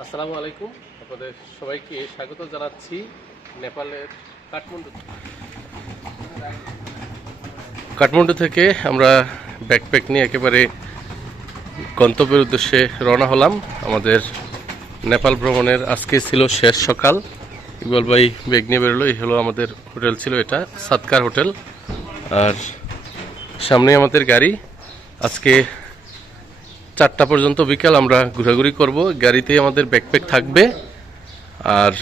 আসসালামু আলাইকুম। আপনাদের সবাইকে স্বাগত জানাচ্ছি নেপালের কাঠমান্ডু থেকে। কাঠমান্ডু থেকে আমরা ব্যাকপ্যাক নিয়ে একেবারে গন্তব্যের উদ্দেশ্যে রওনা হলাম। আমাদের নেপাল ভ্রমণের আজকে ছিল শেষ সকাল। ইকবাল ভাই ব্যাগ নিয়ে বেরোলো। এই হলো আমাদের হোটেল, ছিল এটা সাতকার হোটেল। আর সামনে আমাদের গাড়ি। আজকে 4টা পর্যন্ত বিকাল আমরা ঘোরাঘুরি করব। গাড়িতে আমাদের ব্যাকপ্যাক থাকবে আর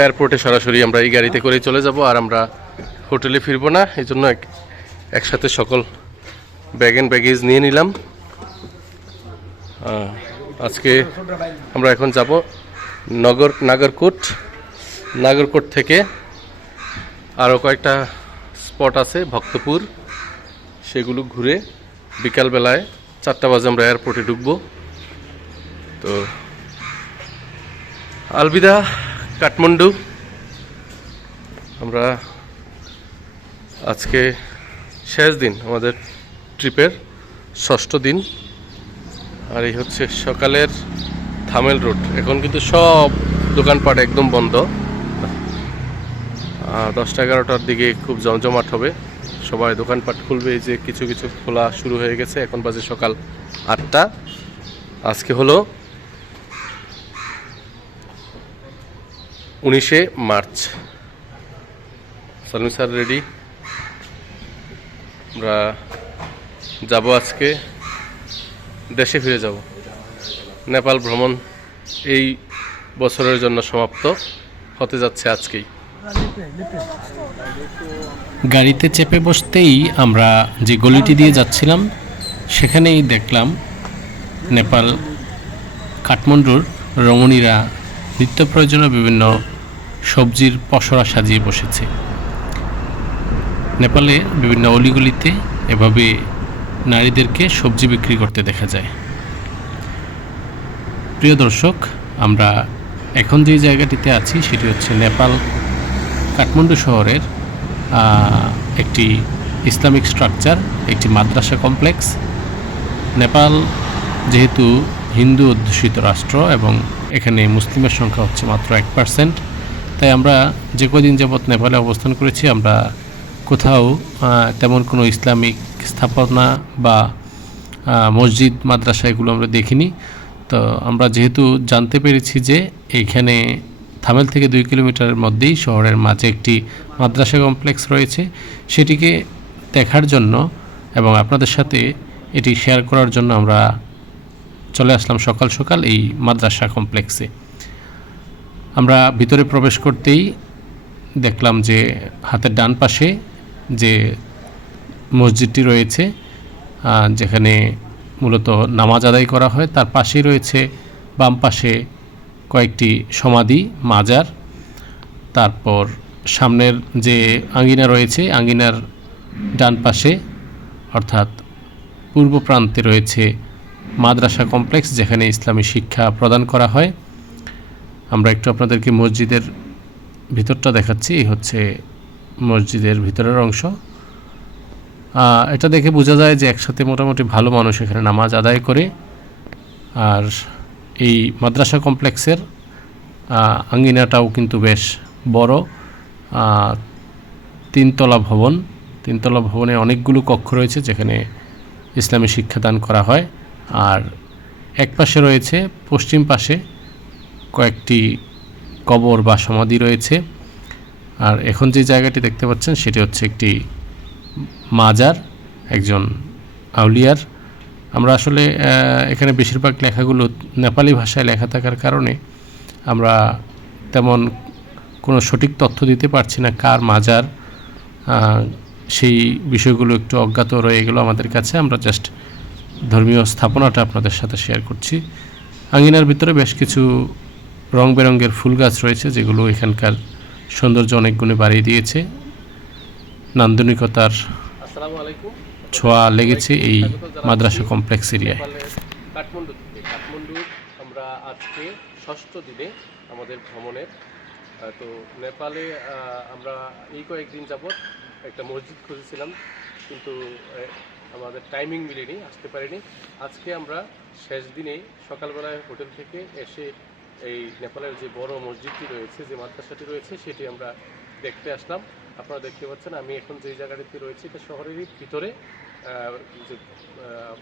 এয়ারপোর্টে সরাসরি আমরা এই গাড়িতে করেই চলে যাব। আর আমরা হোটেলে ফিরবো না, এই জন্য একসাথে সকল ব্যাগ অ্যান্ড ব্যাগেজ নিয়ে নিলাম। আজকে আমরা এখন যাব নাগরকোট থেকে আরও কয়েকটা স্পট আছে ভক্তপুর, সেগুলো ঘুরে বিকালবেলায় 4টা বাজে আমরা এয়ারপোর্টে ঢুকবো। তো আলবিদা কাঠমান্ডু। আমরা আজকে শেষ দিন আমাদের ট্রিপের, 6ষ্ঠ দিন। আর এই হচ্ছে সকালের থামেল রোড। এখন কিন্তু সব দোকানপাট একদম বন্ধ। 10টা-11টার দিকে খুব জমজমাট হবে, সবাই দোকানপাট খুলবে। এই যে কিছু কিছু খোলা শুরু হয়ে গেছে। এখন বাজে সকাল 8টা। আজকে হলো 19শে মার্চ। সালমি স্যার রেডি। আমরা যাব, আজকে দেশে ফিরে যাব। নেপাল ভ্রমণ এই বছরের জন্য সমাপ্ত হতে যাচ্ছে আজকেই। গাড়িতে চেপে বসতেই আমরা যে গলিটি দিয়ে যাচ্ছিলাম সেখানেই দেখলাম নেপাল কাঠমান্ডুর রমণীরা নিত্য প্রয়োজনীয় বিভিন্ন সবজির পসরা সাজিয়ে বসেছে। নেপালে বিভিন্ন অলিগলিতে এভাবে নারীদেরকে সবজি বিক্রি করতে দেখা যায়। প্রিয় দর্শক, আমরা এখন যে জায়গাটিতে আছি সেটি হচ্ছে নেপাল কাঠমান্ডু শহরের একটি ইসলামিক স্ট্রাকচার, একটি মাদ্রাসা কমপ্লেক্স। নেপাল যেহেতু হিন্দু অধ্যুষিত রাষ্ট্র এবং এখানে মুসলিমের সংখ্যা হচ্ছে মাত্র 1%, তাই আমরা যে কদিন যাবৎ নেপালে অবস্থান করেছি আমরা কোথাও তেমন কোনো ইসলামিক স্থাপনা বা মসজিদ মাদ্রাসা এগুলো আমরা দেখিনি। তো আমরা যেহেতু জানতে পেরেছি যে এইখানে থামেল থেকে 2 কিলোমিটারের মধ্যেই শহরের মাঝে একটি মাদ্রাসা কমপ্লেক্স রয়েছে, সেটিকে দেখার জন্য এবং আপনাদের সাথে এটি শেয়ার করার জন্য আমরা চলে আসলাম সকাল সকাল এই মাদ্রাসা কমপ্লেক্সে। আমরা ভিতরে প্রবেশ করতেই দেখলাম যে হাতের ডান পাশে যে মসজিদটি রয়েছে, যেখানে মূলত নামাজ আদায় করা হয়, তার পাশেই রয়েছে বাম পাশে কয়েকটি সমাধি, মাজার। তারপর সামনের যে আঙ্গিনা রয়েছে, আঙ্গিনার ডান পাশে অর্থাৎ পূর্ব প্রান্তে রয়েছে মাদ্রাসা কমপ্লেক্স, যেখানে ইসলামী শিক্ষা প্রদান করা হয়। আমরা একটু আপনাদেরকে মসজিদের ভিতরটা দেখাচ্ছি। এই হচ্ছে মসজিদের ভিতরের অংশ। এটা দেখে বোঝা যায় যে একসাথে মোটামুটি ভালো মানুষ এখানে নামাজ আদায় করে। আর এই মাদ্রাসা কমপ্লেক্সের আঙ্গিনাটাও কিন্তু বেশ বড়। 3তলা ভবন। 3তলা ভবনে অনেকগুলো কক্ষ রয়েছে যেখানে ইসলামী শিক্ষাদান করা হয়। আর এক পাশে রয়েছে, পশ্চিম পাশে কয়েকটি কবর বা সমাধি রয়েছে। আর এখন যে জায়গাটি দেখতে পাচ্ছেন সেটি হচ্ছে একটি মাজার, একজন আউলিয়ার। আমরা আসলে এখানে বেশিরভাগ লেখাগুলো নেপালি ভাষায় লেখা থাকার কারণে আমরা তেমন কোনো সঠিক তথ্য দিতে পারছি না, কার মাজার, সেই বিষয়গুলো একটু অজ্ঞাত রয়ে গেল আমাদের কাছে। আমরা জাস্ট ধর্মীয় স্থাপনাটা আপনাদের সাথে শেয়ার করছি। আঙ্গিনার ভিতরে বেশ কিছু রং বেরঙের ফুল গাছ রয়েছে, যেগুলো এখানকার সৌন্দর্য অনেক গুণে বাড়িয়ে দিয়েছে। নান্দনিকতার ছোঁয়া লেগেছে এই মাদ্রাসা কমপ্লেক্স এরিয়ায়। কাঠমান্ডু আমরা আজকে 6ষ্ঠ দিনে আমাদের ভ্রমণের। তো নেপালে আমরা এই কয়েকদিন যাবৎ একটা মসজিদ খুঁজেছিলাম, কিন্তু আমাদের টাইমিং মিলেনি, আসতে পারিনি। আজকে আমরা শেষ দিনেই সকালবেলায় হোটেল থেকে এসে এই নেপালের যে বড় মসজিদটি রয়েছে, যে মাদ্রাসাটি রয়েছে, সেটি আমরা দেখতে আসলাম। আপনারা দেখতে পাচ্ছেন আমি এখন যে জায়গাটিতে রয়েছি এটা শহরেরই ভিতরে, যে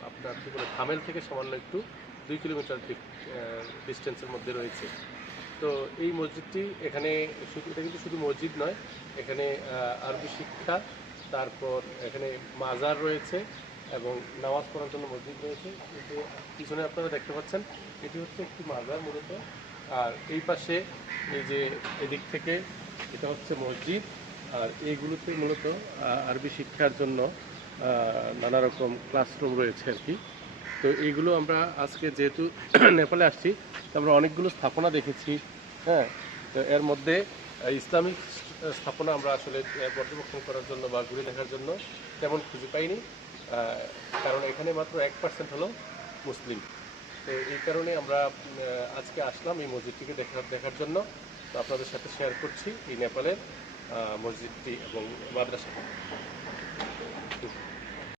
আপনার কী বলে থামেল থেকে সামান্য একটু 2 কিলোমিটার ডিস্টেন্সের মধ্যে রয়েছে। তো এই মসজিদটি এখানে শুধু, এটা কিন্তু শুধু মসজিদ নয়, এখানে আরবি শিক্ষা, তারপর এখানে মাজার রয়েছে এবং নামাজ পড়ার জন্য মসজিদ রয়েছে। এই যে পিছনে আপনারা দেখতে পাচ্ছেন এটি হচ্ছে একটি মাজার মূলত। আর এই পাশে এই যে এদিক থেকে এটা হচ্ছে মসজিদ, আর এইগুলোতে মূলত আরবি শিক্ষার জন্য নানা রকম ক্লাসরুম রয়েছে আর কি। তো এইগুলো আমরা আজকে যেহেতু নেপালে আসছি, তো আমরা অনেকগুলো স্থাপনা দেখেছি। হ্যাঁ, তো এর মধ্যে ইসলামিক স্থাপনা আমরা আসলে পর্যবেক্ষণ করার জন্য বা ঘুরে দেখার জন্য তেমন খুঁজে পাইনি, কারণ এখানে মাত্র 1% হলো মুসলিম। তো এই কারণে আমরা আজকে আসলাম এই মসজিদটিকে দেখার জন্য। তো আপনাদের সাথে শেয়ার করছি এই নেপালের মসজিদটি এবং মাদ্রাসাটি।